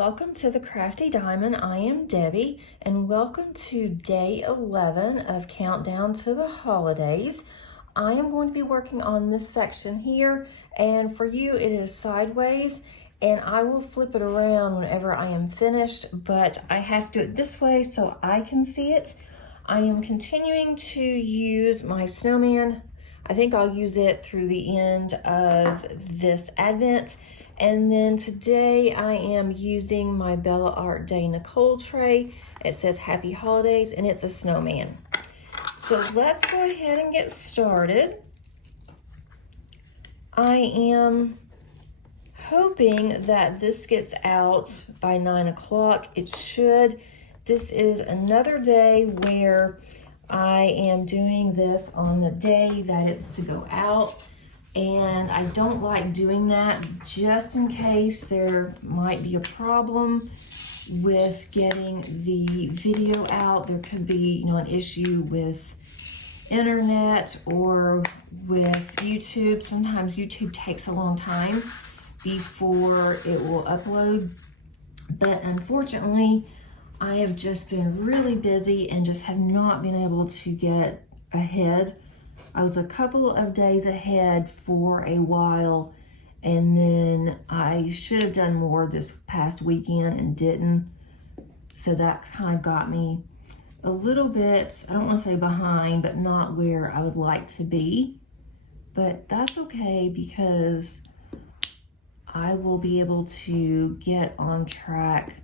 welcome to the Crafty Diamond. I am Debbie, and welcome to day 11 of Countdown to the Holidays. I am going to be working on this section here, and for you it is sideways, and I will flip it around whenever I am finished, but I have to do it this way so I can see it. I am continuing to use my snowman. I think I'll use it through the end of this Advent. And then today I am using my Bella Art Day Nicole tray. It says Happy Holidays and it's a snowman. So let's go ahead and get started. I am hoping that this gets out by 9 o'clock. It should. This is another day where I am doing this on the day that it's to go out. And I don't like doing that just in case there might be a problem with getting the video out. There could be, an issue with internet or with YouTube. Sometimes YouTube takes a long time before it will upload. But unfortunately, I have just been really busy and just have not been able to get ahead. I was a couple of days ahead for a while, and then I should have done more this past weekend and didn't. So that kind of got me a little bit, I don't want to say behind, but not where I would like to be. But that's okay because I will be able to get on track.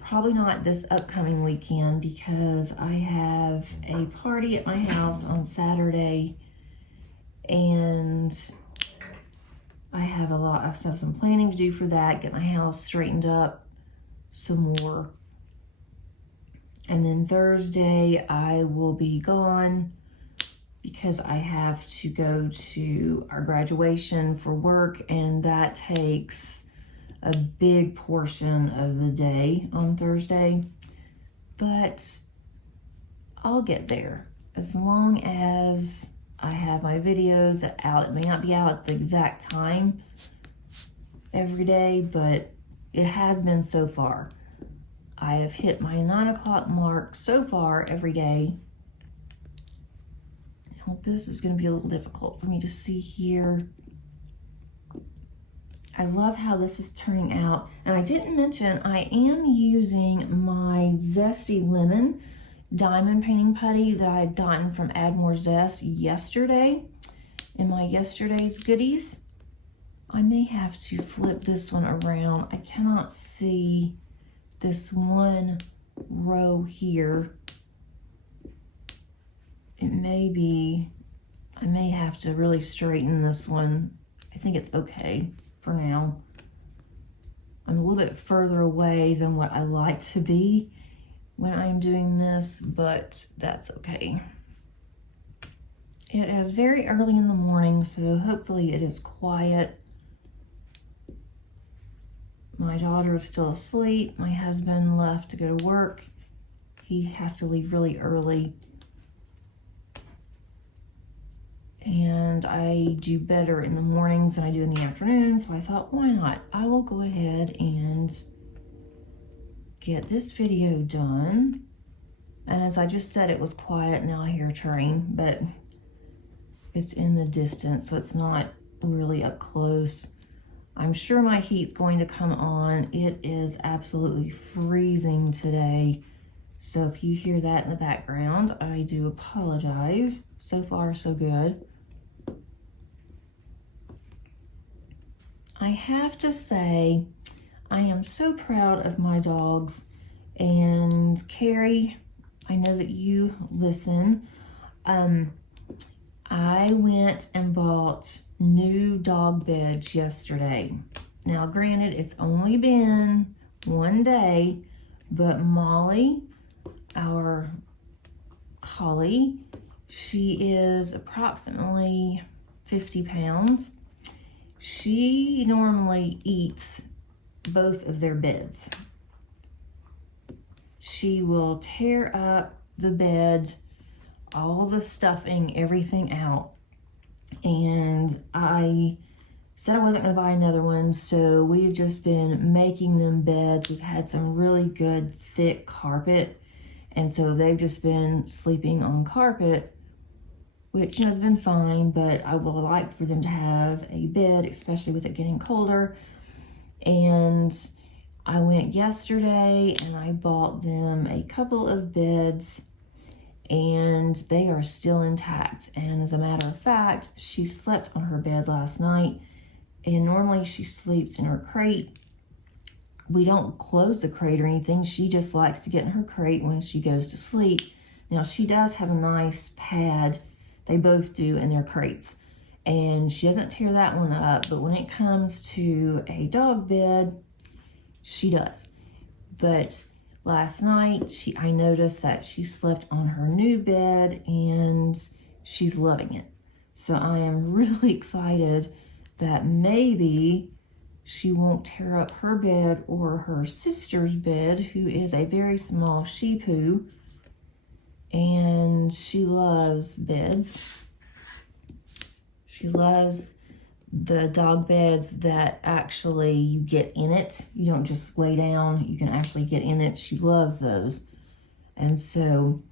Probably not this upcoming weekend because I have a party at my house on Saturday and I have some planning to do for that, get my house straightened up some more. And then Thursday I will be gone because I have to go to our graduation for work, and that takes a big portion of the day on Thursday, but I'll get there as long as I have my videos out. It may not be out at the exact time every day, but it has been so far. I have hit my 9 o'clock mark so far every day. Now this is going to be a little difficult for me to see here. I love how this is turning out. And I didn't mention, I am using my Zesty Lemon diamond painting putty that I had gotten from Add More Zest yesterday in my yesterday's goodies. I may have to flip this one around. I cannot see this one row here. It may be, I may have to really straighten this one. I think it's okay for now. I'm a little bit further away than what I like to be when I'm doing this, but that's okay. It is very early in the morning, so hopefully it is quiet. My daughter is still asleep. My husband left to go to work. He has to leave really early. And I do better in the mornings than I do in the afternoon, so I thought, why not? I will go ahead and get this video done. And as I just said, it was quiet. Now I hear a train, but it's in the distance, so it's not really up close. I'm sure my heat's going to come on. It is absolutely freezing today. So if you hear that in the background, I do apologize. So far, so good. I have to say, I am so proud of my dogs. And Carrie, I know that you listen. I went and bought new dog beds yesterday. Now, granted, it's only been one day, but Molly, our collie, she is approximately 50 pounds. She normally eats both of their beds. She will tear up the bed, all the stuffing, everything out. And I said I wasn't going to buy another one, so we've just been making them beds. We've had some really good thick carpet, and so they've just been sleeping on carpet, which, you know, has been fine, but I would like for them to have a bed, especially with it getting colder. And I went yesterday and I bought them a couple of beds, and they are still intact. And as a matter of fact, she slept on her bed last night, and normally she sleeps in her crate. We don't close the crate or anything. She just likes to get in her crate when she goes to sleep. Now, she does have a nice pad. They both do in their crates. And she doesn't tear that one up, but when it comes to a dog bed, she does. But last night, I noticed that she slept on her new bed, and she's loving it. So I am really excited that maybe she won't tear up her bed or her sister's bed, who is a very small Shih Tzu, and she loves beds. She loves the dog beds that actually you get in it. You don't just lay down, you can actually get in it. She loves those. And so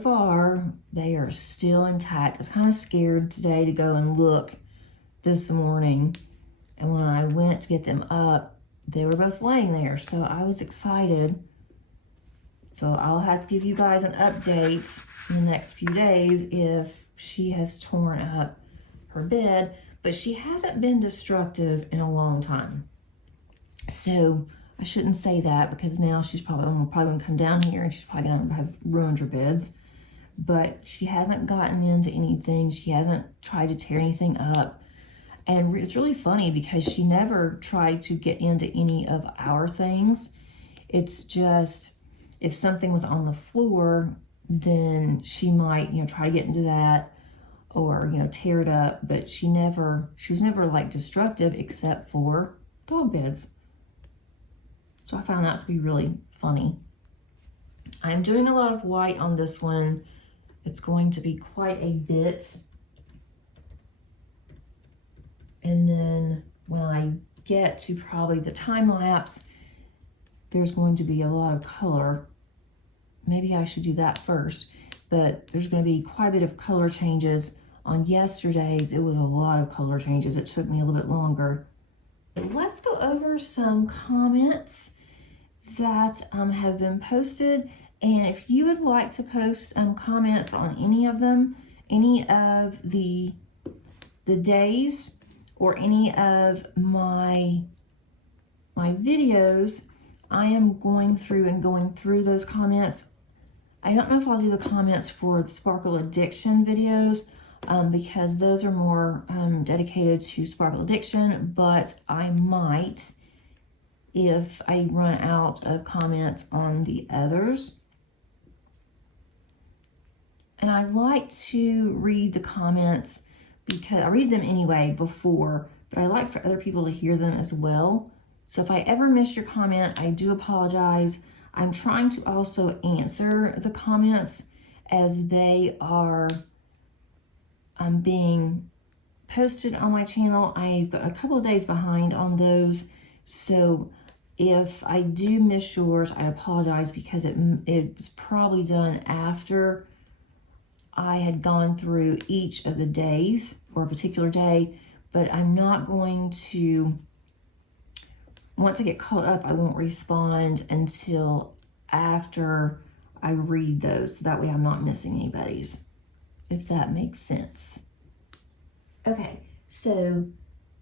far, they are still intact. I was kind of scared today to go and look this morning. And when I went to get them up, they were both laying there. So I was excited. So I'll have to give you guys an update in the next few days if she has torn up her bed. But she hasn't been destructive in a long time. So I shouldn't say that, because now she's probably going to come down here and she's probably going to have ruined her beds. But she hasn't gotten into anything. She hasn't tried to tear anything up. And it's really funny because she never tried to get into any of our things. It's just, if something was on the floor, then she might, you know, try to get into that, or, you know, tear it up. But she was never like destructive, except for dog beds. So I found that to be really funny. I'm doing a lot of white on this one. It's going to be quite a bit. And then when I get to probably the time lapse, there's going to be a lot of color. Maybe I should do that first, but there's going to be quite a bit of color changes. On yesterday's, it was a lot of color changes. It took me a little bit longer. Let's go over some comments that have been posted. And if you would like to post comments on any of them, any of the days, or any of my videos, I am going through those comments. I don't know if I'll do the comments for the Sparkle Addiction videos, because those are more dedicated to Sparkle Addiction, but I might if I run out of comments on the others. And I like to read the comments, because I read them anyway before, but I like for other people to hear them as well. So if I ever miss your comment, I do apologize. I'm trying to also answer the comments as they are being posted on my channel. I'm a couple of days behind on those. So if I do miss yours, I apologize, because it's probably done after I had gone through each of the days, or a particular day. But I'm not going to, once I get caught up, I won't respond until after I read those, so that way I'm not missing anybody's, if that makes sense. Okay, so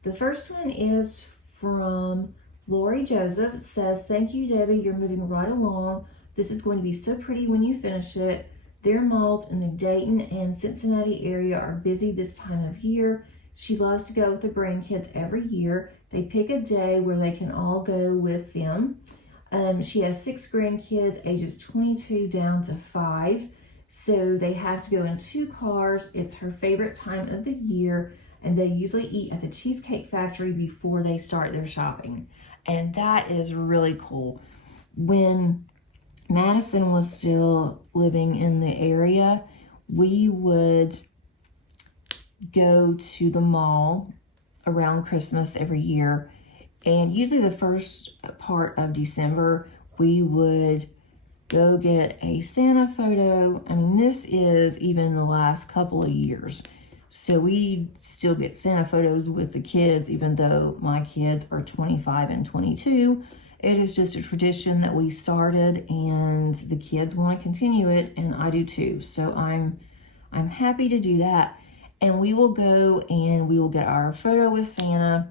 the first one is from Lori Joseph. It says, "Thank you, Debbie. You're moving right along. This is going to be so pretty when you finish it. Their malls in the Dayton and Cincinnati area are busy this time of year. She loves to go with the grandkids every year. They pick a day where they can all go with them. She has 6 grandkids, ages 22 down to 5. So they have to go in 2 cars. It's her favorite time of the year, and they usually eat at the Cheesecake Factory before they start their shopping." And that is really cool. When Madison was still living in the area, we would go to the mall around Christmas every year. And usually the first part of December, we would go get a Santa photo. I mean, this is even the last couple of years. So we still get Santa photos with the kids, even though my kids are 25 and 22. It is just a tradition that we started, and the kids want to continue it, and I do too. So I'm happy to do that. And we will go and we will get our photo with Santa.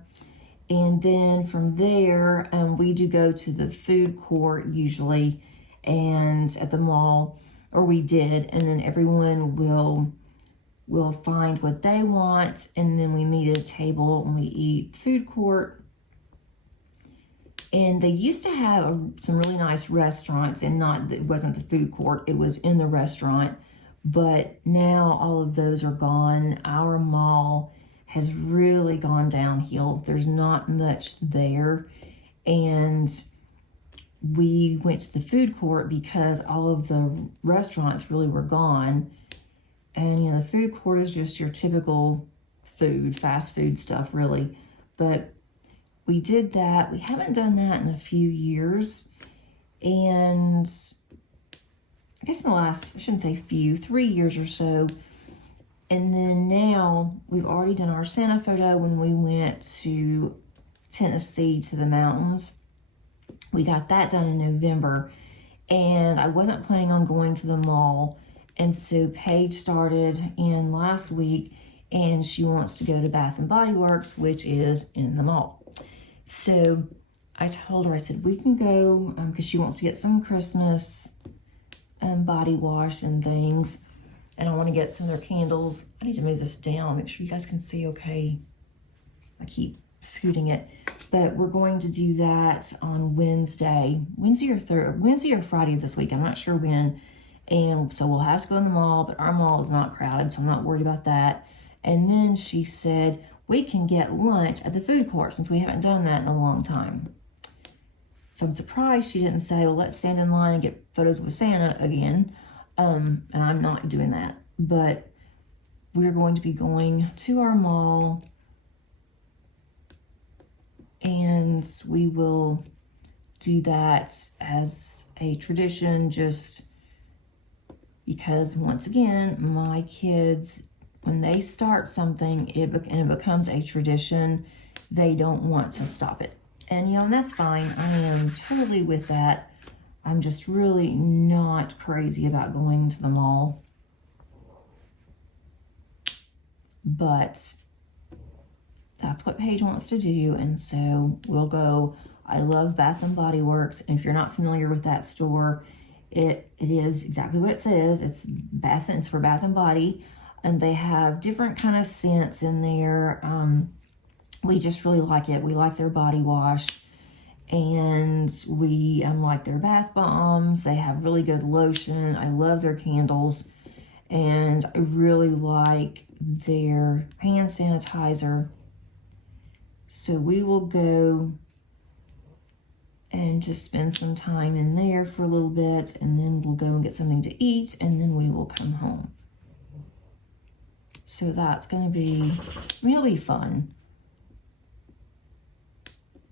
And then from there, we do go to the food court usually, and at the mall, or we did, and then everyone will find what they want, and then we meet at a table and we eat food court. And they used to have some really nice restaurants, and it wasn't the food court, it was in the restaurant. But now all of those are gone. Our mall has really gone downhill. There's not much there. And we went to the food court because all of the restaurants really were gone. And, you know, the food court is just your typical food, fast food stuff, really. But we did that. We haven't done that in a few years. And I guess in the last, I shouldn't say few, 3 years or so. And then now we've already done our Santa photo when we went to Tennessee to the mountains. We got that done in November. And I wasn't planning on going to the mall. And so Paige started in last week, and she wants to go to Bath and Body Works, which is in the mall. So I told her, I said, we can go, because she wants to get some Christmas body wash and things. And I want to get some of their candles. I need to move this down, make sure you guys can see okay. I keep scooting it. But we're going to do that on Wednesday or Friday this week. I'm not sure when. And so we'll have to go in the mall, but our mall is not crowded, so I'm not worried about that. And then she said, we can get lunch at the food court since we haven't done that in a long time. So I'm surprised she didn't say, well, let's stand in line and get photos with Santa again. And I'm not doing that. But we're going to be going to our mall, and we will do that as a tradition, just because, once again, my kids, when they start something and it becomes a tradition, they don't want to stop it. And, you know, and that's fine. I am totally with that. I'm just really not crazy about going to the mall. But that's what Paige wants to do, and so we'll go. I love Bath and Body Works, and if you're not familiar with that store, it is exactly what it says. It's for Bath and Body, and they have different kind of scents in there. We just really like it. We like their body wash, and we like their bath bombs. They have really good lotion. I love their candles, and I really like their hand sanitizer. So we will go and just spend some time in there for a little bit, and then we'll go and get something to eat, and then we will come home. So that's going to be, it'll be fun.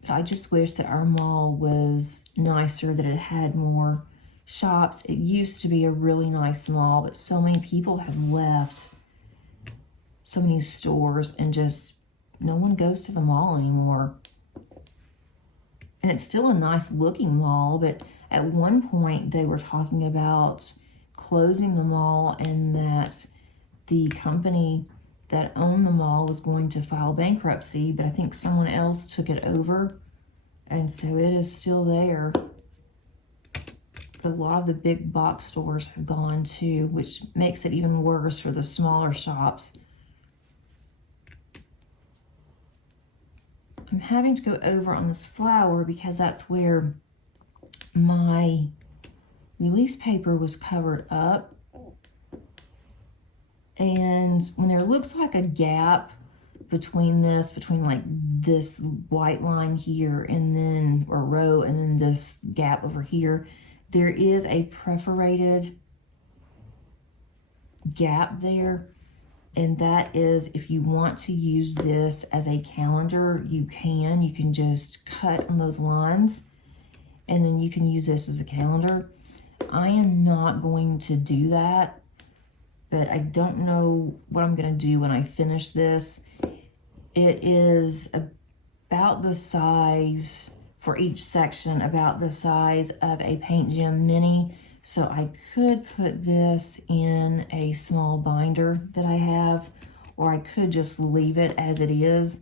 But I just wish that our mall was nicer, that it had more shops. It used to be a really nice mall, but so many people have left so many stores, and just no one goes to the mall anymore. And it's still a nice looking mall, but at one point they were talking about closing the mall, and that the company that owned the mall was going to file bankruptcy, but I think someone else took it over, and so it is still there. But a lot of the big box stores have gone too, which makes it even worse for the smaller shops. I'm having to go over on this flower because that's where my release paper was covered up. And when there looks like a gap between like this white line here and then, or row, and then this gap over here, there is a perforated gap there. and that is if you want to use this as a calendar, you can. You can just cut on those lines, and then you can use this as a calendar. I am not going to do that, but I don't know what I'm going to do when I finish this. It is about the size, for each section, about the size of a Paint Gem Mini. So I could put this in a small binder that I have, or I could just leave it as it is.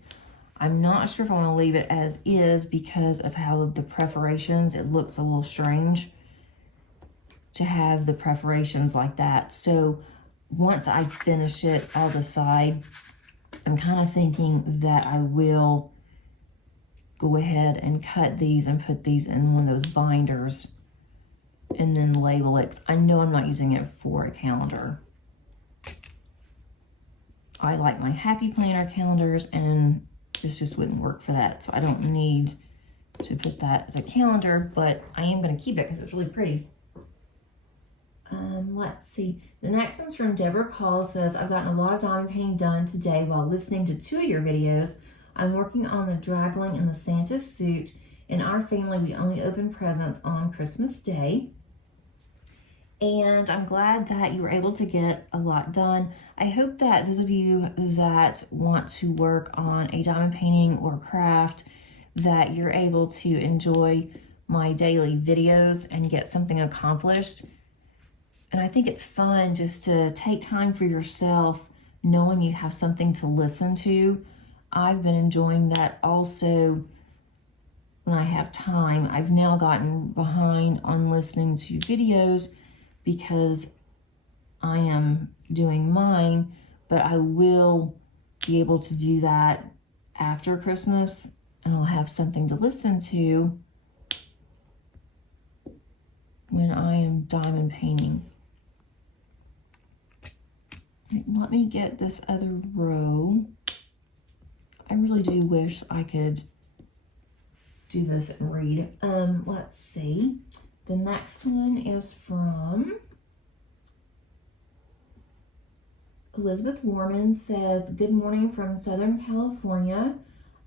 I'm not sure if I want to leave it as is because of how the perforations, it looks a little strange to have the perforations like that. So once I finish it, I'll decide. I'm kind of thinking that I will go ahead and cut these and put these in one of those binders and then label it. 'Cause I know I'm not using it for a calendar. I like my Happy Planner calendars, and this just wouldn't work for that. So I don't need to put that as a calendar, but I am going to keep it because it's really pretty. Let's see. The next one's from Deborah Call. Says, I've gotten a lot of diamond painting done today while listening to 2 of your videos. I'm working on the dragling and the Santa suit. In our family, we only open presents on Christmas Day. And I'm glad that you were able to get a lot done. I hope that those of you that want to work on a diamond painting or craft, that you're able to enjoy my daily videos and get something accomplished. And I think it's fun just to take time for yourself, knowing you have something to listen to. I've been enjoying that also when I have time. I've now gotten behind on listening to videos because I am doing mine, but I will be able to do that after Christmas, and I'll have something to listen to when I am diamond painting. Let me get this other row. I really do wish I could do this and read. Let's see. The next one is from Elizabeth Warman. Says, good morning from Southern California.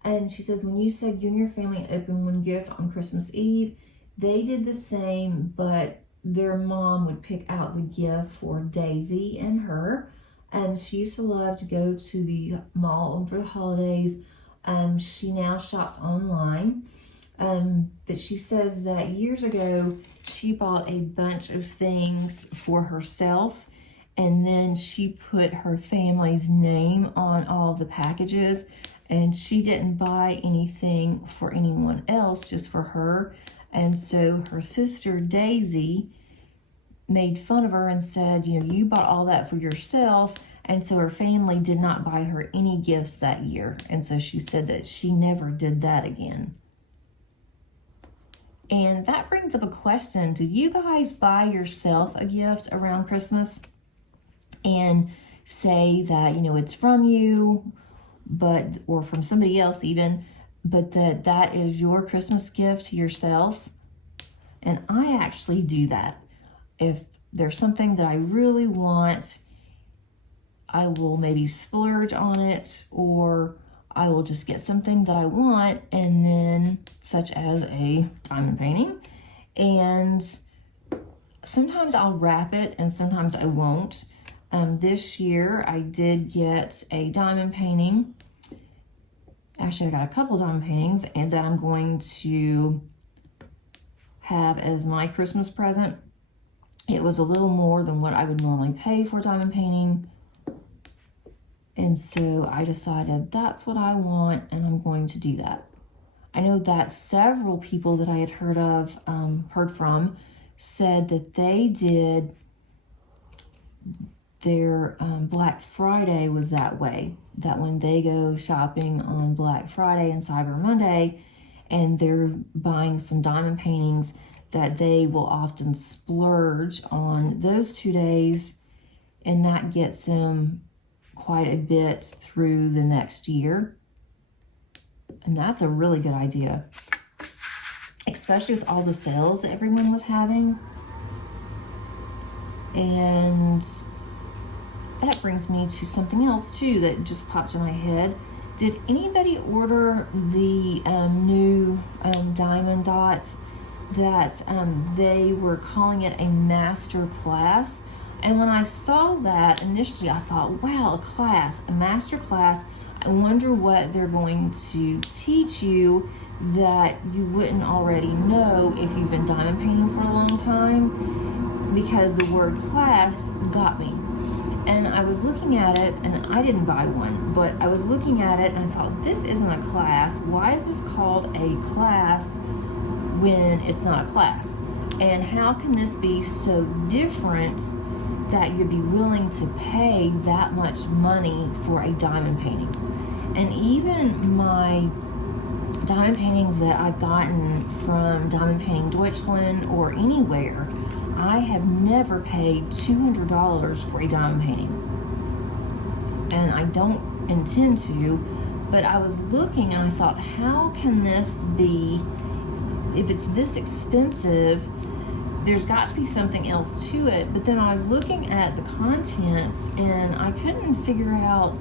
And she says, when you said you and your family opened one gift on Christmas Eve, they did the same, but their mom would pick out the gift for Daisy and her. And she used to love to go to the mall for the holidays. She now shops online. But she says that years ago, she bought a bunch of things for herself, and then she put her family's name on all the packages, and she didn't buy anything for anyone else, just for her. And so her sister Daisy made fun of her and said, you know, you bought all that for yourself. And so her family did not buy her any gifts that year. And so she said that she never did that again. And that brings up a question. Do you guys buy yourself a gift around Christmas and say that, you know, it's from you, or from somebody else even, but that is your Christmas gift to yourself? And I actually do that. If there's something that I really want, I will maybe splurge on it, or I will just get something that I want, and then, such as a diamond painting, and sometimes I'll wrap it and sometimes I won't. This year I did get a diamond painting. Actually, I got a couple diamond paintings, and that I'm going to have as my Christmas present. It was a little more than what I would normally pay for a diamond painting. And so I decided that's what I want, and I'm going to do that. I know that several people that I had heard from, said that they did their Black Friday was that way. That when they go shopping on Black Friday and Cyber Monday, and they're buying some diamond paintings, that they will often splurge on those 2 days, and that gets them quite a bit through the next year. And that's a really good idea, especially with all the sales that everyone was having. And that brings me to something else too that just popped in my head. Did anybody order the new diamond dots that they were calling it a master class? And when I saw that initially, I thought, wow, a master class. I wonder what they're going to teach you that you wouldn't already know if you've been diamond painting for a long time, because the word class got me. And I was looking at it, and I didn't buy one, but I was looking at it and I thought, this isn't a class. Why is this called a class when it's not a class? And how can this be so different that you'd be willing to pay that much money for a diamond painting? And even my diamond paintings that I've gotten from Diamond Painting Deutschland or anywhere, I have never paid $200 for a diamond painting. And I don't intend to, but I was looking and I thought, how can this be, if it's this expensive, there's got to be something else to it. But then I was looking at the contents and I couldn't figure out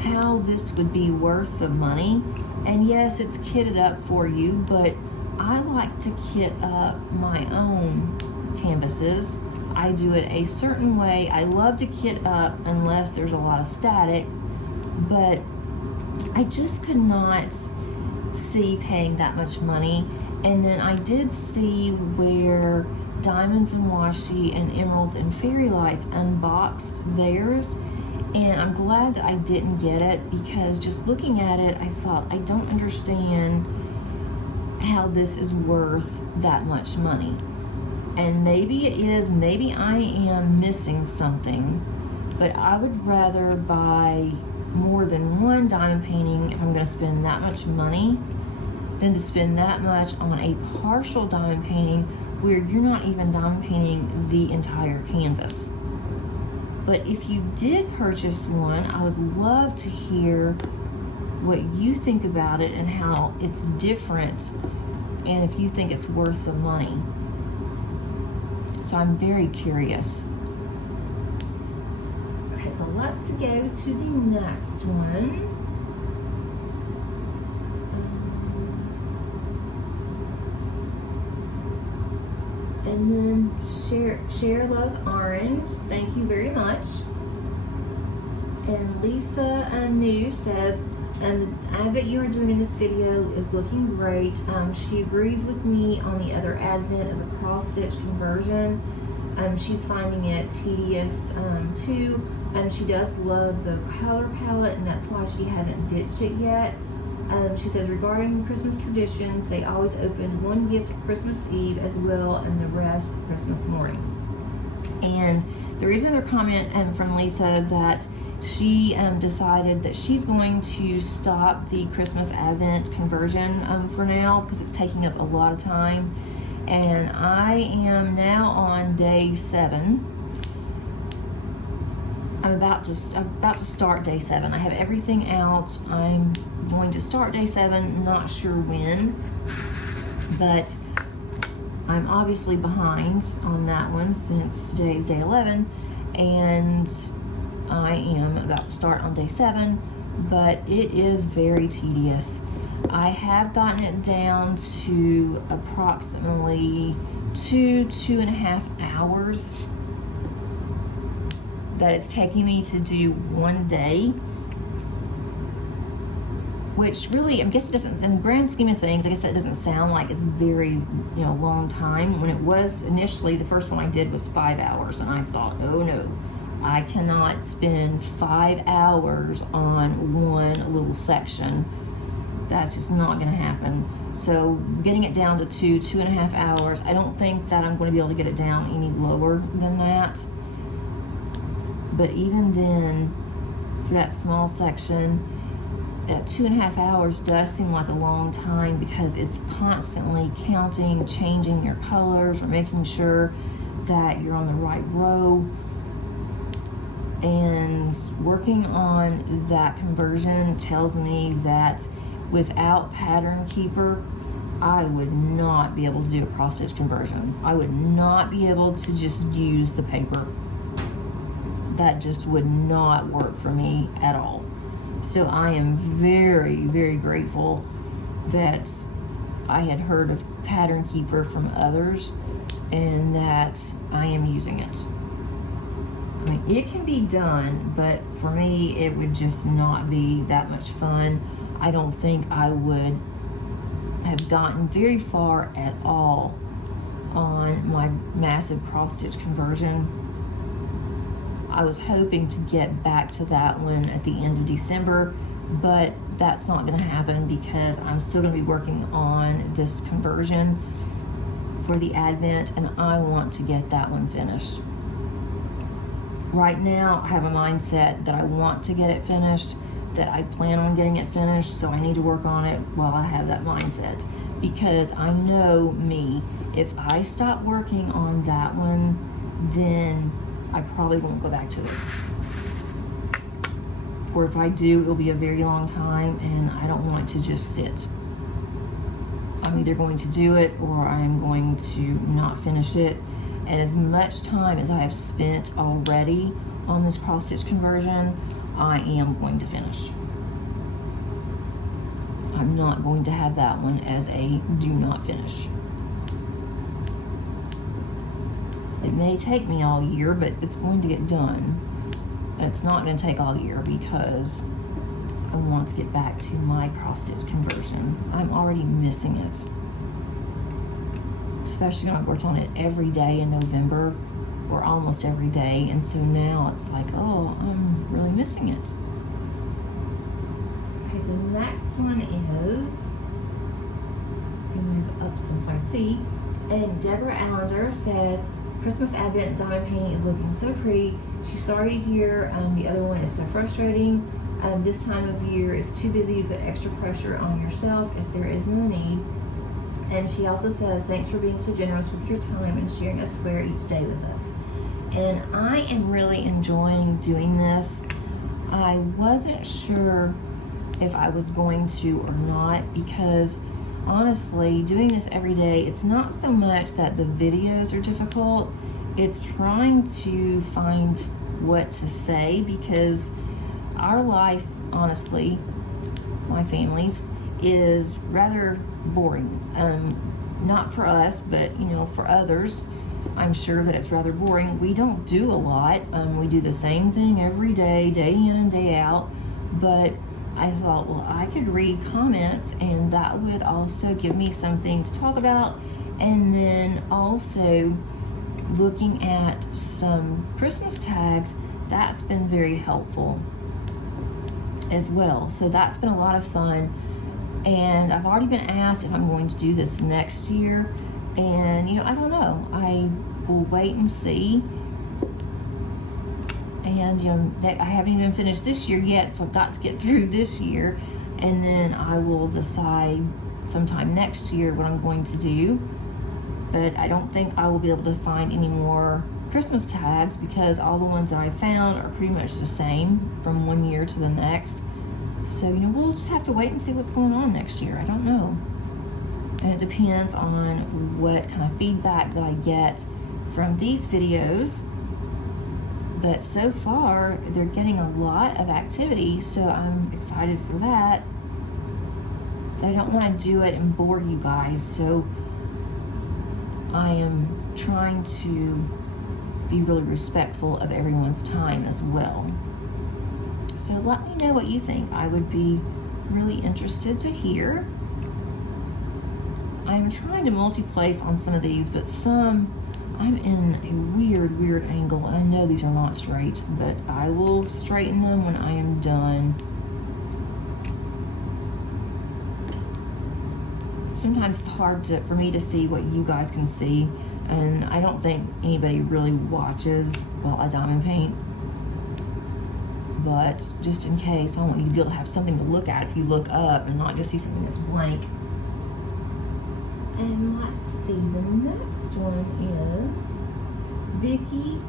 how this would be worth the money. And yes, it's kitted up for you, but I like to kit up my own canvases. I do it a certain way. I love to kit up unless there's a lot of static, but I just could not see paying that much money. And then I did see where Diamonds and Washi and Emeralds and Fairy Lights unboxed theirs, and I'm glad that I didn't get it, because just looking at it, I thought, I don't understand how this is worth that much money. And maybe it is, maybe I am missing something, but I would rather buy more than one diamond painting if I'm going to spend that much money than to spend that much on a partial diamond painting where you're not even diamond painting the entire canvas. But if you did purchase one, I would love to hear what you think about it and how it's different, and if you think it's worth the money. So I'm very curious. Okay, so let's go to the next one. And then Share Loves Orange, thank you very much. And Lisa New says, the advent you are doing in this video is looking great. She agrees with me on the other advent of the cross stitch conversion. She's finding it tedious too. She does love the color palette, and that's why she hasn't ditched it yet. She says, regarding Christmas traditions, they always open one gift Christmas Eve as well, and the rest Christmas morning. And the reason their comment from Lisa that she decided that she's going to stop the Christmas Advent conversion for now, because it's taking up a lot of time. And I am now on day 7. I'm about to start day 7. I have everything out. I'm going to start day 7, not sure when, but I'm obviously behind on that one since today's day 11, and I am about to start on day 7, but it is very tedious. I have gotten it down to approximately 2.5 hours that it's taking me to do one day, which really, I guess it doesn't, in the grand scheme of things, I guess that doesn't sound like it's very, long time. When it was initially, the first one I did was 5 hours, and I thought, oh no, I cannot spend 5 hours on one little section. That's just not going to happen. So getting it down to 2.5 hours, I don't think that I'm going to be able to get it down any lower than that. But even then, for that small section, 2.5 hours does seem like a long time, because it's constantly counting, changing your colors, or making sure that you're on the right row. And working on that conversion tells me that without Pattern Keeper, I would not be able to do a cross stitch conversion. I would not be able to just use the paper. that just would not work for me at all. So I am very, very grateful that I had heard of Pattern Keeper from others and that I am using it. I mean, it can be done, but for me, it would just not be that much fun. I don't think I would have gotten very far at all on my massive cross stitch conversion. I was hoping to get back to that one at the end of December, but that's not going to happen because I'm still going to be working on this conversion for the Advent, and I want to get that one finished. Right now, I have a mindset that I want to get it finished, that I plan on getting it finished, so I need to work on it while I have that mindset. Because I know me, if I stop working on that one, then I probably won't go back to it. Or if I do, it'll be a very long time, and I don't want it to just sit. I'm either going to do it or I'm going to not finish it. And as much time as I have spent already on this cross stitch conversion, I am going to finish. I'm not going to have that one as a do not finish. It may take me all year, but it's going to get done. It's not going to take all year because I want to get back to my cross stitch conversion. I'm already missing it. Especially when I worked on it every day in November, or almost every day, and so now it's like, oh, I'm really missing it. Okay, the next one is, let me move up so I can see, and Deborah Allender says, Christmas Advent diamond painting is looking so pretty. She's sorry to hear the other one is so frustrating. This time of year is too busy to put extra pressure on yourself if there is no need. And she also says, thanks for being so generous with your time and sharing a square each day with us. And I am really enjoying doing this. I wasn't sure if I was going to or not, because honestly, doing this every day, it's not so much that the videos are difficult, it's trying to find what to say, because our life, honestly, my family's, is rather boring. Not for us, but for others, I'm sure that it's rather boring. We don't do a lot. We do the same thing every day, day in and day out. But I thought, well, I could read comments, and that would also give me something to talk about. And then also looking at some Christmas tags, that's been very helpful as well. So that's been a lot of fun. And I've already been asked if I'm going to do this next year. And, I don't know. I will wait and see. And, I haven't even finished this year yet, so I've got to get through this year. And then I will decide sometime next year what I'm going to do. But I don't think I will be able to find any more Christmas tags, because all the ones that I found are pretty much the same from one year to the next. So, we'll just have to wait and see what's going on next year. I don't know. And it depends on what kind of feedback that I get from these videos. But so far, they're getting a lot of activity, so I'm excited for that. But I don't want to do it and bore you guys, so I am trying to be really respectful of everyone's time as well. So let me know what you think. I would be really interested to hear. I'm trying to multi-place on some of these, but some I'm in a weird angle. And I know these are not straight, but I will straighten them when I am done. Sometimes it's hard for me to see what you guys can see, and I don't think anybody really watches while I diamond paint. But just in case, I want you to be able to have something to look at if you look up and not just see something that's blank. And let's see, the next one is Vicky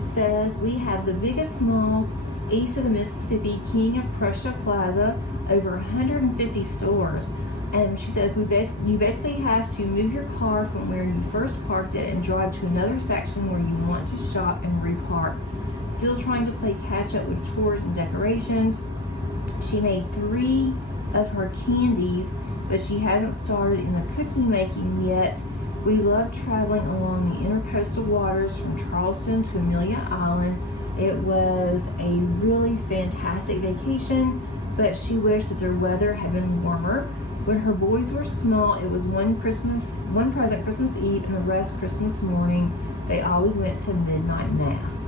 says, we have the biggest mall east of the Mississippi, King of Prussia Plaza, over 150 stores. And she says, you basically have to move your car from where you first parked it and drive to another section where you want to shop and repark. still trying to play catch up with chores and decorations. She made 3 of her candies, but she hasn't started in the cookie making yet. We love traveling along the intercoastal waters from Charleston to Amelia Island. It was a really fantastic vacation, but she wished that the weather had been warmer. When her boys were small, it was one present Christmas Eve and the rest Christmas morning. They always went to midnight mass.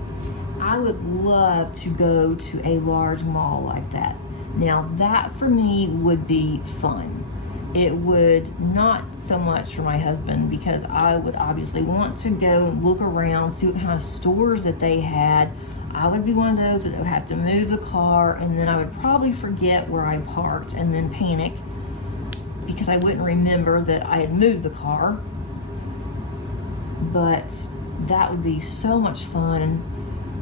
I would love to go to a large mall like that. Now that for me would be fun. It would not so much for my husband, because I would obviously want to go and look around, see what kind of stores that they had. I would be one of those that would have to move the car, and then I would probably forget where I parked and then panic because I wouldn't remember that I had moved the car. But that would be so much fun,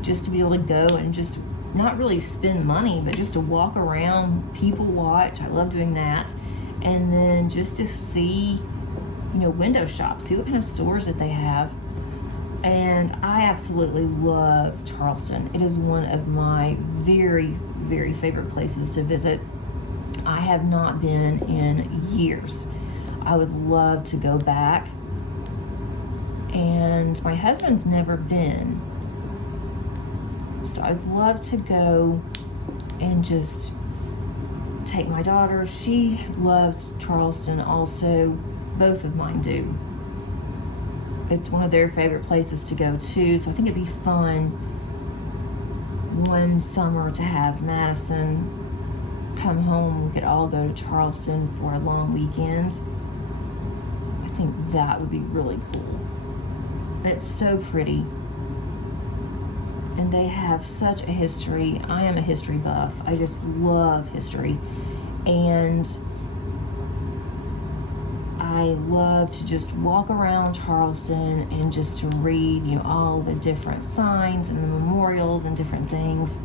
just to be able to go and just not really spend money, but just to walk around, people watch. I love doing that. And then just to see, window shop, see what kind of stores that they have. And I absolutely love Charleston. It is one of my very, very favorite places to visit. I have not been in years. I would love to go back. And my husband's never been. So I'd love to go and just take my daughter. She loves Charleston also. Both of mine do. It's one of their favorite places to go to. So I think it'd be fun one summer to have Madison come home. We could all go to Charleston for a long weekend. I think that would be really cool. It's so pretty. And they have such a history. I am a history buff. I just love history. And I love to just walk around Charleston and just to read, all the different signs and the memorials and different things.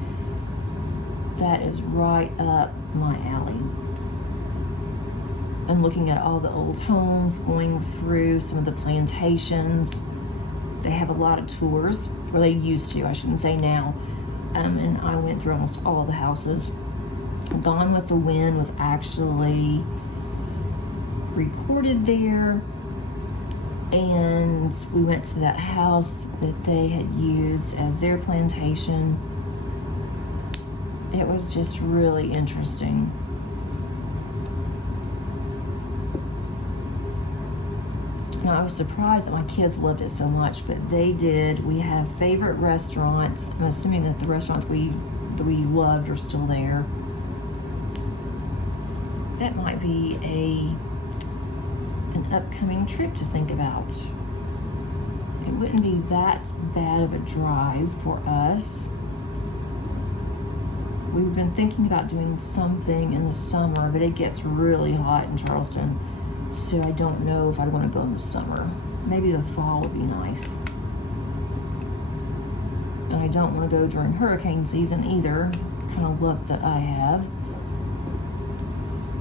That is right up my alley. And looking at all the old homes, going through some of the plantations. They have a lot of tours, or they used to, I shouldn't say now. And I went through almost all the houses. Gone with the Wind was actually recorded there. And we went to that house that they had used as their plantation. It was just really interesting. I was surprised that my kids loved it so much, but they did. We have favorite restaurants. I'm assuming that the restaurants we loved are still there. That might be an upcoming trip to think about. It wouldn't be that bad of a drive for us. We've been thinking about doing something in the summer, but it gets really hot in Charleston. So I don't know if I'd want to go in the summer. Maybe the fall would be nice. And I don't want to go during hurricane season either. Kind of luck that I have.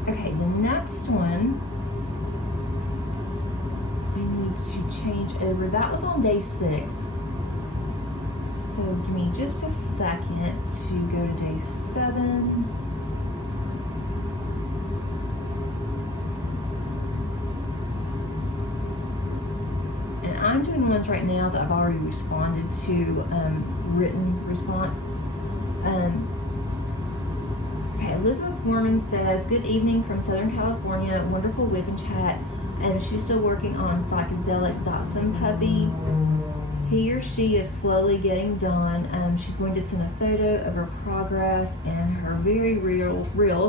Okay, the next one I need to change over. That was on day 6. So give me just a second to go to day 7. I'm doing ones right now that I've already responded to, written response. Okay, Elizabeth Warman says, good evening from Southern California, wonderful WIP and chat. And she's still working on psychedelic Dachshund puppy. He or she is slowly getting done. She's going to send a photo of her progress and her very real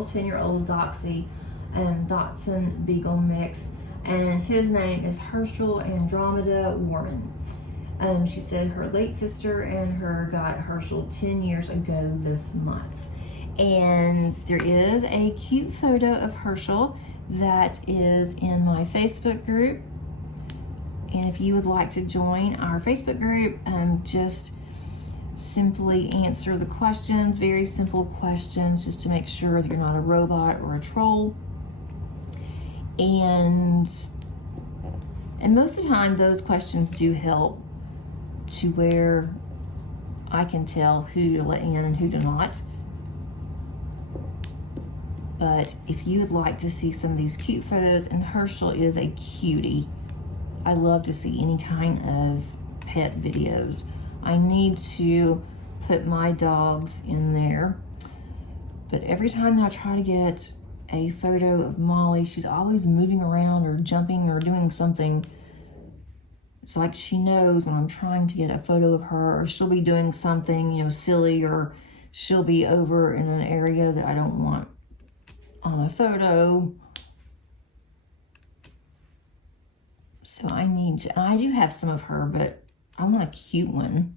10-year-old Dachshund Beagle mix. And his name is Herschel Andromeda Warman. She said her late sister and her got Herschel 10 years ago this month. And there is a cute photo of Herschel that is in my Facebook group. And if you would like to join our Facebook group, just simply answer the questions, very simple questions, just to make sure that you're not a robot or a troll. And most of the time, those questions do help to where I can tell who to let in and who to not. But if you would like to see some of these cute photos, and Herschel is a cutie. I love to see any kind of pet videos. I need to put my dogs in there. But every time I try to get a photo of Molly, she's always moving around or jumping or doing something. It's like she knows when I'm trying to get a photo of her, or she'll be doing something, you know, silly, or she'll be over in an area that I don't want on a photo. So I do have some of her, but I want a cute one.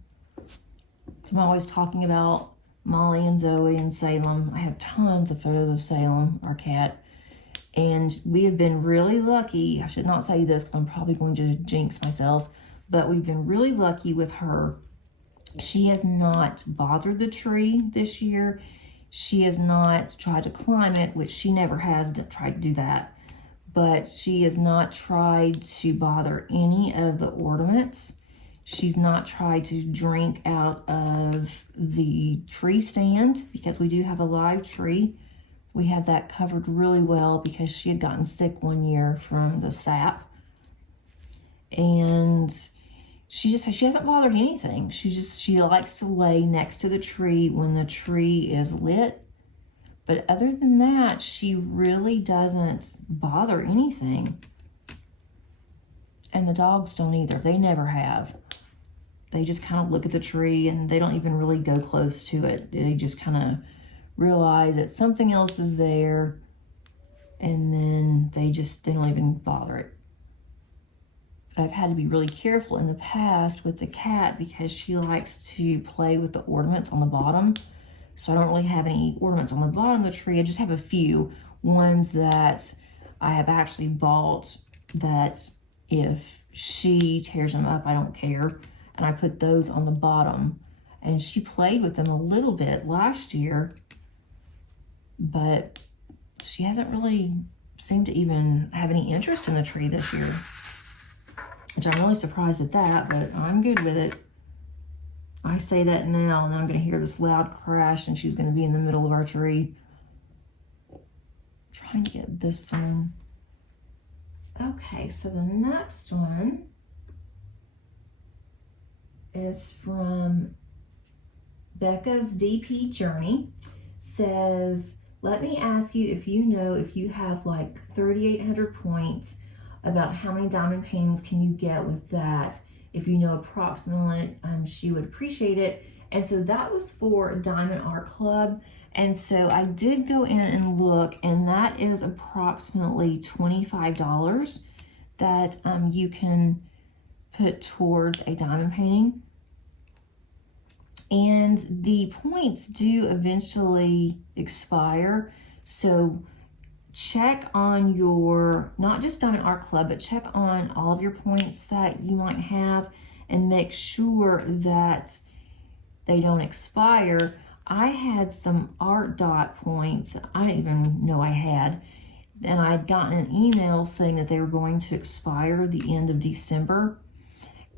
I'm always talking about Molly and Zoe and Salem. I have tons of photos of Salem, our cat. And we have been really lucky. I should not say this because I'm probably going to jinx myself, but we've been really lucky with her. She has not bothered the tree this year. She has not tried to climb it, which she never has tried to do that. But she has not tried to bother any of the ornaments. She's not tried to drink out of the tree stand because we do have a live tree. We have that covered really well because she had gotten sick one year from the sap. And she hasn't bothered anything. She likes to lay next to the tree when the tree is lit. But other than that, she really doesn't bother anything. And the dogs don't either. They never have. They just kind of look at the tree and they don't even really go close to it. They just kind of realize that something else is there, and then they don't even bother it. I've had to be really careful in the past with the cat because she likes to play with the ornaments on the bottom. So I don't really have any ornaments on the bottom of the tree. I just have a few ones that I have actually bought that if she tears them up, I don't care. And I put those on the bottom. And she played with them a little bit last year, but she hasn't really seemed to even have any interest in the tree this year, which I'm really surprised at that, but I'm good with it. I say that now, and then I'm going to hear this loud crash, and she's going to be in the middle of our tree. I'm trying to get this one. Okay, so the next one is from Becca's DP Journey. Says, let me ask you if you know if you have like 3,800 points, about how many diamond paintings can you get with that? If you know approximately, she would appreciate it. And so that was for Diamond Art Club. And so I did go in and look, and that is approximately $25 that you can put towards a diamond painting. And the points do eventually expire. So check on your, not just Diamond Art Club, but check on all of your points that you might have and make sure that they don't expire. I had some Art Dot points I didn't even know I had, and I had gotten an email saying that they were going to expire the end of December.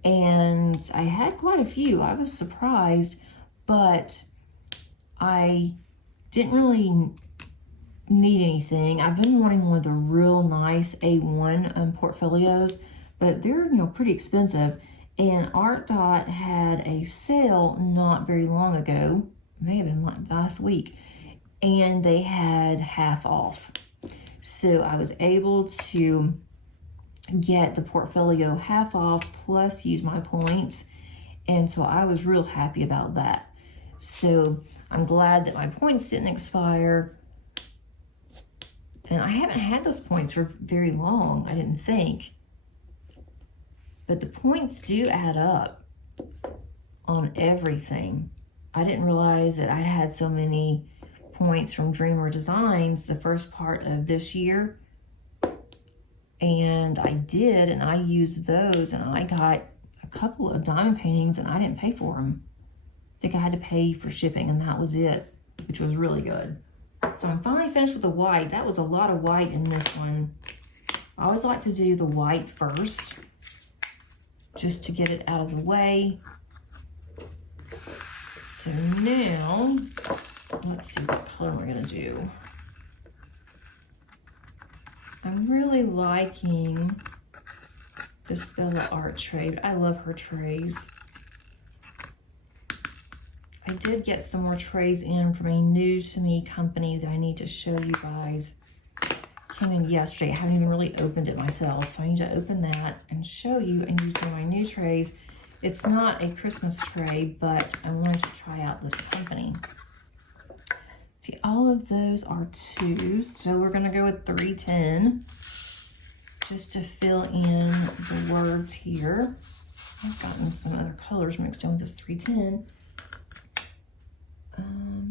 And I had quite a few. I was surprised, but I didn't really need anything. I've been wanting one of the real nice A1 portfolios, but they're pretty expensive. And Art Dot had a sale not very long ago, may have been like last week, and they had half off. So I was able to get the portfolio half off plus use my points, and so I was real happy about that. So I'm glad that my points didn't expire, and I haven't had those points for very long, I didn't think, but the points do add up on everything. I didn't realize that I had so many points from Dreamer Designs the first part of this year. And I did, and I used those, and I got a couple of diamond paintings, and I didn't pay for them. I think I had to pay for shipping, and that was it, which was really good. So I'm finally finished with the white. That was a lot of white in this one. I always like to do the white first, just to get it out of the way. So now, let's see what color we're gonna do. I'm really liking this Bella Art tray. I love her trays. I did get some more trays in from a new to me company that I need to show you guys. Came in yesterday. I haven't even really opened it myself, so I need to open that and show you and use one of my new trays. It's not a Christmas tray, but I wanted to try out this company. See, all of those are 2s, so we're gonna go with 310 just to fill in the words here. I've gotten some other colors mixed in with this 310.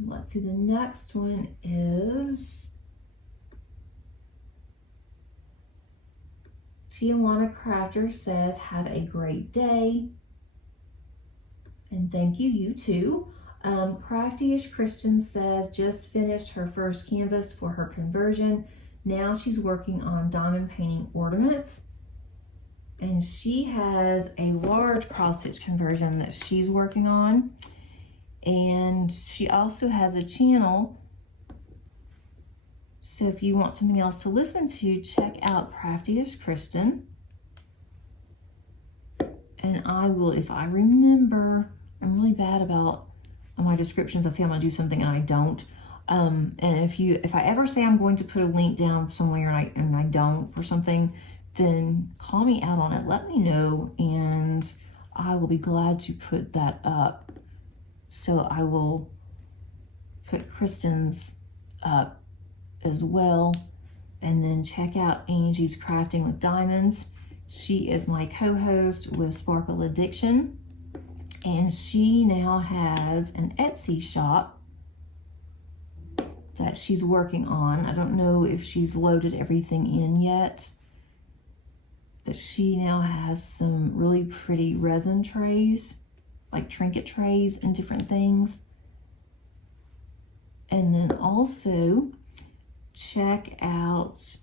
Let's see, the next one is Tijuana Crafter says, have a great day. And thank you, you too. Crafty-ish Christian says, just finished her first canvas for her conversion. Now she's working on diamond painting ornaments. And she has a large cross stitch conversion that she's working on. And she also has a channel. So if you want something else to listen to, check out Crafty-ish Christian. And I will, if I remember, I'm really bad about my descriptions. I say I'm gonna do something and I don't. And if I ever say I'm going to put a link down somewhere and I don't for something, then call me out on it. Let me know, and I will be glad to put that up. So I will put Kristen's up as well. And then check out Angie's Crafting with Diamonds. She is my co-host with Sparkle Addiction. And she now has an Etsy shop that she's working on. I don't know if she's loaded everything in yet, but she now has some really pretty resin trays, like trinket trays and different things. And then also check out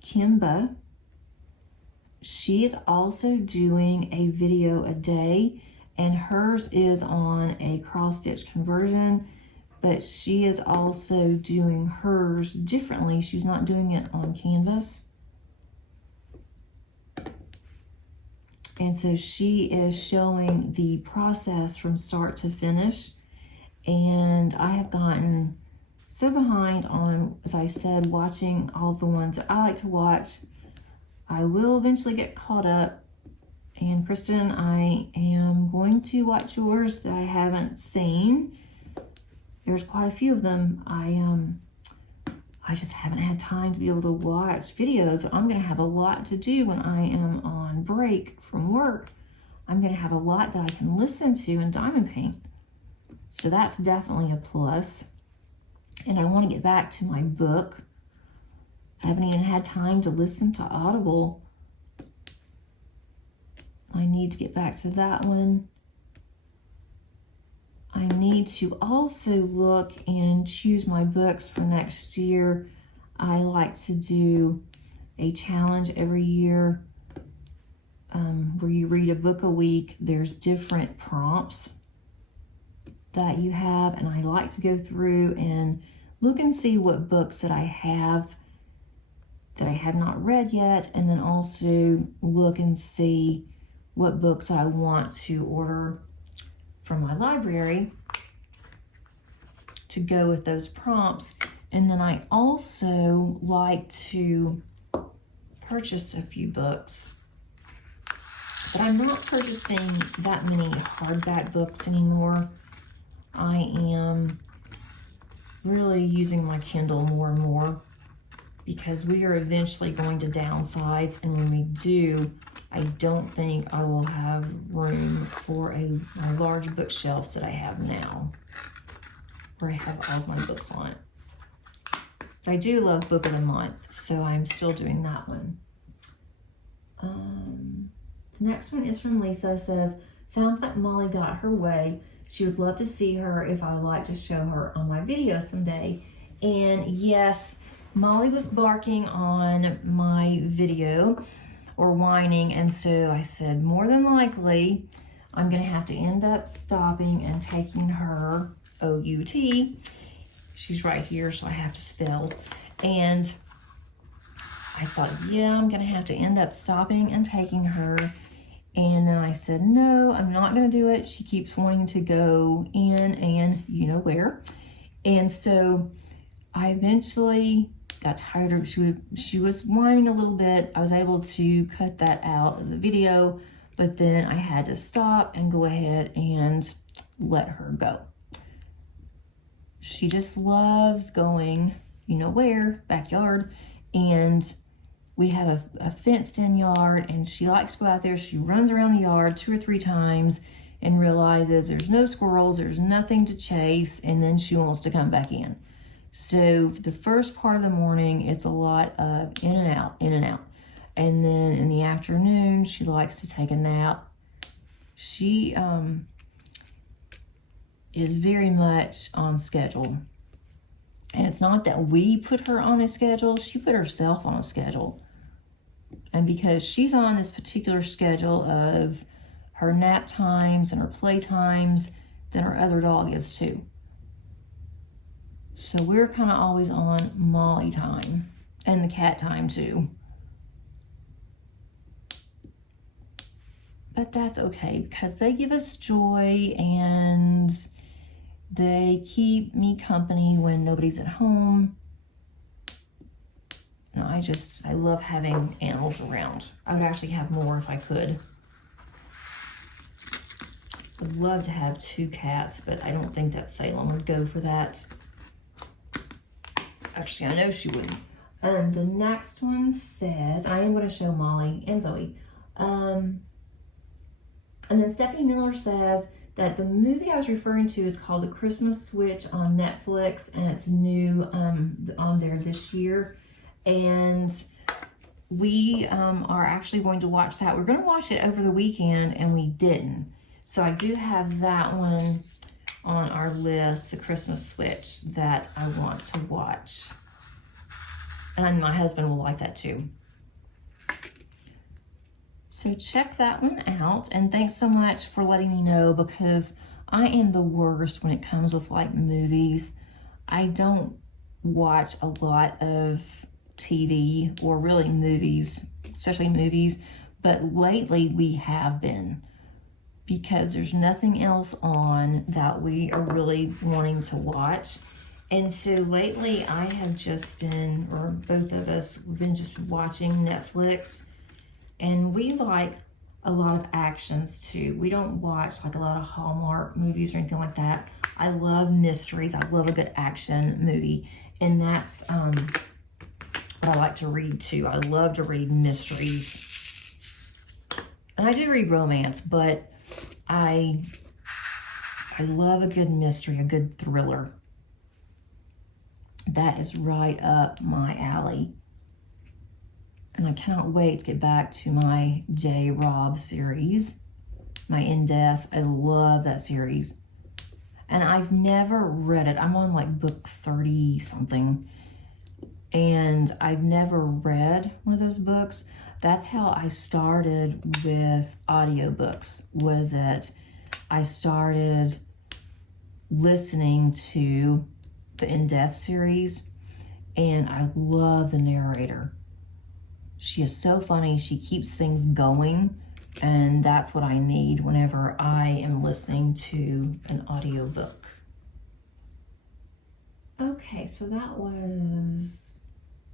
Kimba. She is also doing a video a day, and hers is on a cross stitch conversion, but she is also doing hers differently. She's not doing it on canvas. And so she is showing the process from start to finish. And I have gotten so behind on, as I said, watching all the ones that I like to watch. I will eventually get caught up. And Kristen, I am going to watch yours that I haven't seen. There's quite a few of them. I just haven't had time to be able to watch videos. But I'm going to have a lot to do when I am on break from work. I'm going to have a lot that I can listen to and diamond paint. So that's definitely a plus. And I want to get back to my book. I haven't even had time to listen to Audible. I need to get back to that one. I need to also look and choose my books for next year. I like to do a challenge every year where you read a book a week. There's different prompts that you have, and I like to go through and look and see what books that I have not read yet, and then also look and see what books I want to order from my library to go with those prompts. And then I also like to purchase a few books, but I'm not purchasing that many hardback books anymore. I am really using my Kindle more and more because we are eventually going to downsize, and when we do, I don't think I will have room for my large bookshelves that I have now, where I have all of my books on it. But I do love Book of the Month, so I'm still doing that one. The next one is from Lisa. It says, sounds like Molly got her way. She would love to see her if I would like to show her on my video someday. And yes, Molly was barking on my video or whining, and so I said more than likely I'm gonna have to end up stopping and taking her O-U-T. She's right here, so I have to spell. And I thought, yeah, I'm gonna have to end up stopping and taking her. And then I said, no, I'm not gonna do it. She keeps wanting to go in and you know where. And so I eventually got tired of, she was whining a little bit. I was able to cut that out of the video, but then I had to stop and go ahead and let her go. She just loves going, you know where, backyard, and we have a fenced-in yard, and she likes to go out there. She runs around the yard 2 or 3 times and realizes there's no squirrels, there's nothing to chase, and then she wants to come back in. So the first part of the morning, it's a lot of in and out, in and out. And then in the afternoon, she likes to take a nap. She is very much on schedule. And it's not that we put her on a schedule, she put herself on a schedule. And because she's on this particular schedule of her nap times and her play times, then her other dog is too. So we're kind of always on Molly time and the cat time too. But that's okay because they give us joy and they keep me company when nobody's at home. And I love having animals around. I would actually have more if I could. I'd love to have 2 cats, but I don't think that Salem would go for that. Actually, I know she wouldn't. The next one says, I am going to show Molly and Zoe. And then Stephanie Miller says that the movie I was referring to is called The Christmas Switch on Netflix, and it's new on there this year. And we are actually going to watch that. We're going to watch it over the weekend, and we didn't. So I do have that one on our list, The Christmas Switch, that I want to watch. And my husband will like that too. So check that one out, and thanks so much for letting me know, because I am the worst when it comes with like movies. I don't watch a lot of TV or really movies, especially movies, but lately we have been, because there's nothing else on that we are really wanting to watch. And so lately I have just been, or both of us, we've been just watching Netflix. And we like a lot of actions too. We don't watch like a lot of Hallmark movies or anything like that. I love mysteries. I love a good action movie. And that's what I like to read too. I love to read mysteries. And I do read romance, but I love a good mystery, a good thriller. That is right up my alley. And I cannot wait to get back to my J. Robb series, my In Death. I love that series. And I've never read it. I'm on like book 30 something. And I've never read one of those books. That's how I started with audiobooks, was that I started listening to the In Death series. And I love the narrator. She is so funny. She keeps things going, and that's what I need whenever I am listening to an audiobook. Okay, so that was,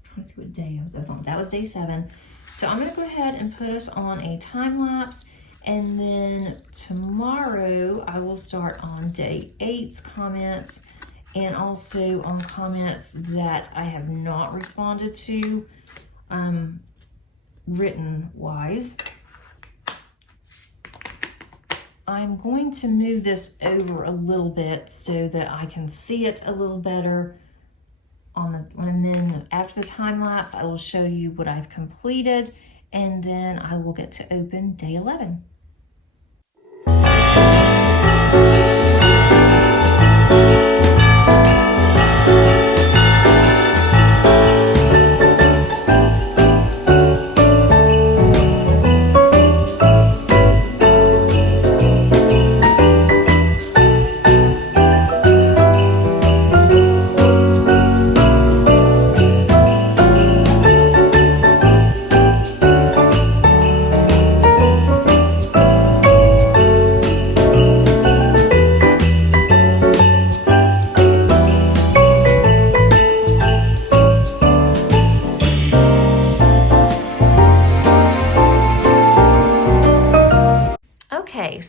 I'm trying to see what day I was on. That was day 7. So I'm going to go ahead and put us on a time lapse, and then tomorrow I will start on day 8's comments, and also on comments that I have not responded to, written wise. I'm going to move this over a little bit so that I can see it a little better and then after the time lapse I will show you what I've completed, and then I will get to open day 11.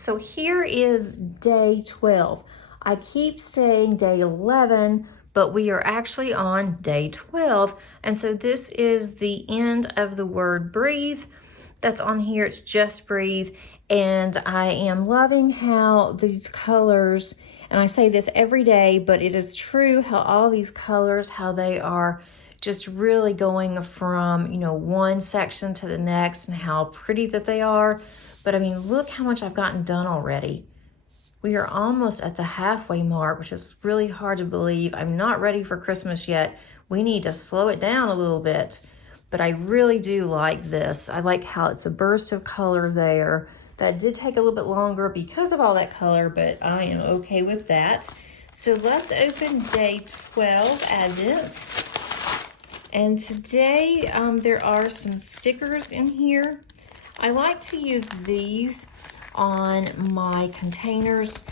so here is day 12. I keep saying day 11, but we are actually on day 12. And so this is the end of the word breathe. That's on here, it's just breathe. And I am loving how these colors, and I say this every day, but it is true how all these colors, how they are just really going from, you know, one section to the next and how pretty that they are. But I mean, look how much I've gotten done already. We are almost at the halfway mark, which is really hard to believe. I'm not ready for Christmas yet. We need to slow it down a little bit. But I really do like this. I like how it's a burst of color there. That did take a little bit longer because of all that color, but I am okay with that. So let's open day 12 Advent. And today there are some stickers in here. I like to use these on my containers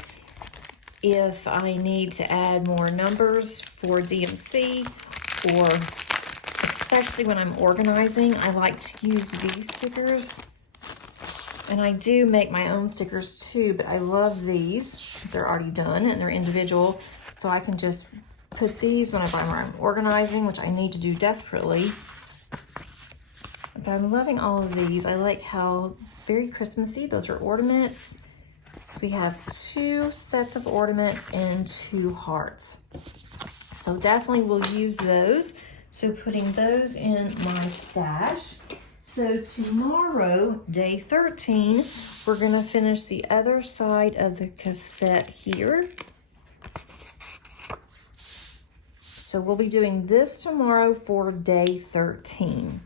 if I need to add more numbers for DMC, or especially when I'm organizing, I like to use these stickers. And I do make my own stickers too, but I love these since they're already done and they're individual. So I can just put these whenever I'm organizing, which I need to do desperately. But I'm loving all of these. I like how very Christmassy. Those are ornaments. We have 2 sets of ornaments and 2 hearts. So definitely we'll use those. So putting those in my stash. So tomorrow, day 13, we're gonna finish the other side of the cassette here. So we'll be doing this tomorrow for day 13.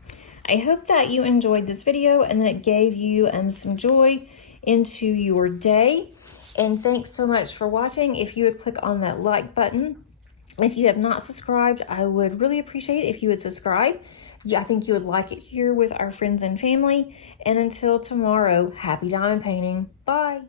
I hope that you enjoyed this video and that it gave you some joy into your day. And thanks so much for watching. If you would click on that like button. If you have not subscribed, I would really appreciate it if you would subscribe. Yeah, I think you would like it here with our friends and family. And until tomorrow, happy diamond painting. Bye.